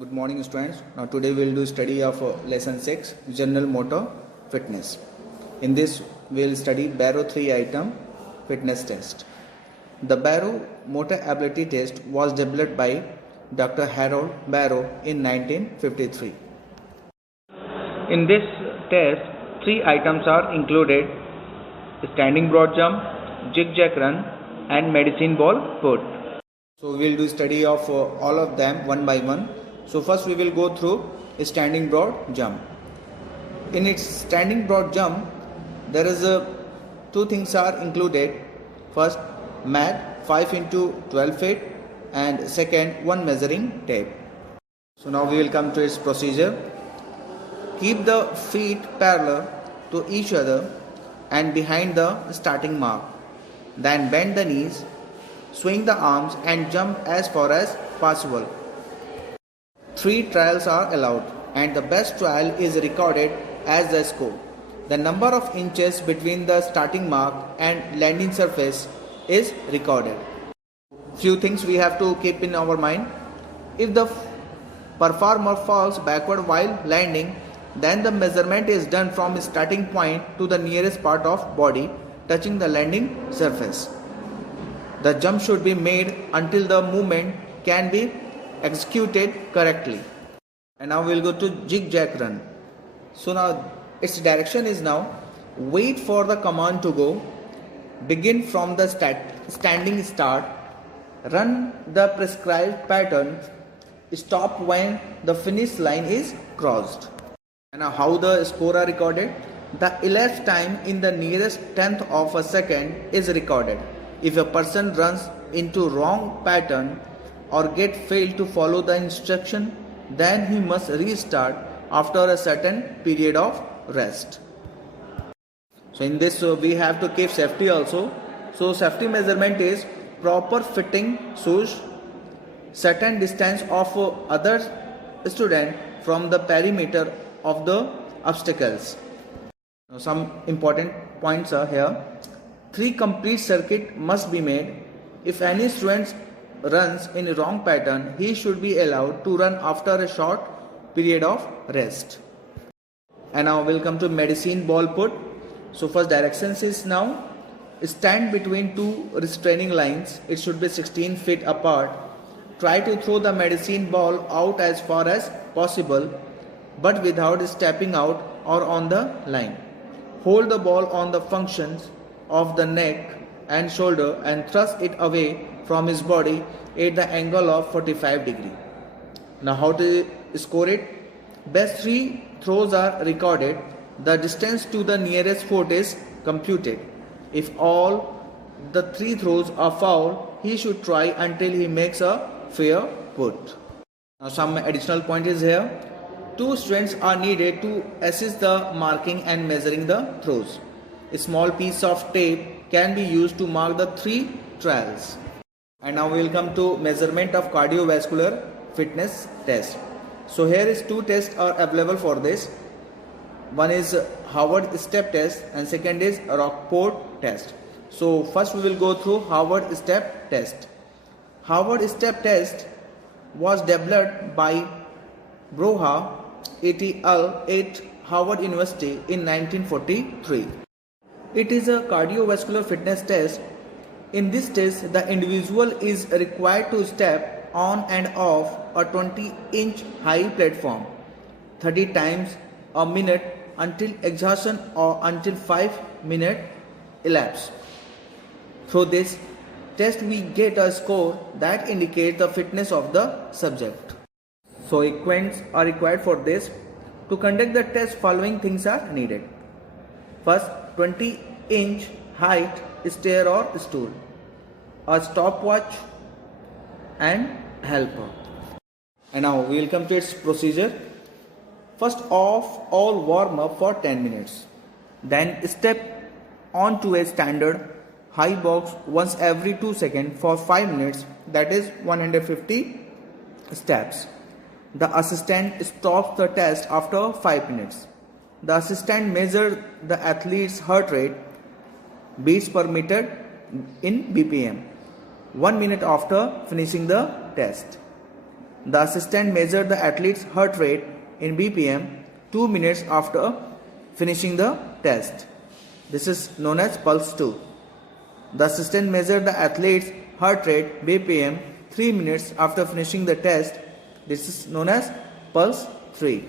Good morning students. Now today we will do study of lesson 6 general motor fitness. In this we will study Barrow 3 item fitness test. The Barrow motor ability test was developed by Dr. Harold Barrow in 1953. In this test 3 items are included: standing broad jump, zigzag run and medicine ball put. So we will do study of all of them one by one. So first we will go through standing broad jump. In its standing broad jump, there is two things are included. First, mat 5 into 12 feet and second one measuring tape. So now we will come to its procedure. Keep the feet parallel to each other and behind the starting mark. Then bend the knees, swing the arms and jump as far as possible. 3 trials are allowed and the best trial is recorded as the score. The number of inches between the starting mark and landing surface is recorded. Few things we have to keep in our mind. If the performer falls backward while landing, then the measurement is done from starting point to the nearest part of body touching the landing surface. The jump should be made until the movement can be executed correctly. And now we will go to zigzag run. So now its direction is now wait for the command to go, begin from the standing start, run the prescribed pattern, stop when the finish line is crossed. And now how the score are recorded? The elapsed time in the nearest tenth of a second is recorded. If a person runs into wrong pattern or get failed to follow the instruction, then he must restart after a certain period of rest. So in this we have to keep safety also. So safety measurement is proper fitting shoes, certain distance of other student from the perimeter of the obstacles. Now some important points are here. 3 complete circuit must be made. If any student runs in a wrong pattern, he should be allowed to run after a short period of rest. And now we'll come to medicine ball put. So first directions is now stand between 2 restraining lines. It should be 16 feet apart. Try to throw the medicine ball out as far as possible, but without stepping out or on the line. Hold the ball on the functions of the neck and shoulder and thrust it away from his body at the angle of 45 degree. Now how to score it? Best 3 throws are recorded. The distance to the nearest foot is computed. If all the 3 throws are foul, he should try until he makes a fair put. Now some additional point is here. 2 students are needed to assist the marking and measuring the throws. A small piece of tape can be used to mark the 3 trials. And now we will come to measurement of cardiovascular fitness test. So here is 2 tests are available for this. One is Howard step test and second is Rockport test. So first we will go through Howard step test. Howard step test was developed by Broha et al. At Howard University in 1943. It is a cardiovascular fitness test. In this test, the individual is required to step on and off a 20-inch high platform 30 times a minute until exhaustion or until 5 minutes elapse. Through this test, we get a score that indicates the fitness of the subject. So equipments are required for this. To conduct the test, following things are needed. First, 20-inch height stair or stool, a stopwatch and helper. And now we will come to its procedure. First off all warm up for 10 minutes. Then step onto a standard high box once every 2 seconds for 5 minutes, that is 150 steps. The assistant stops the test after 5 minutes. The assistant measures the athlete's heart rate, beats per meter in BPM, 1 minute after finishing the test. The assistant measured the athlete's heart rate in BPM 2 minutes after finishing the test. This is known as pulse 2. The assistant measured the athlete's heart rate BPM 3 minutes after finishing the test. This is known as pulse 3.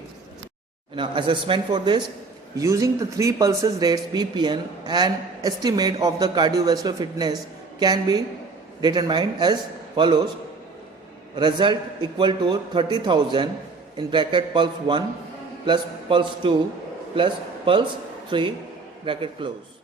Now, assessment for this, using the 3 pulses rates BPM, an estimate of the cardiovascular fitness can be determined as follows. Result equal to 30,000 in bracket pulse 1 plus pulse 2 plus pulse 3 bracket close.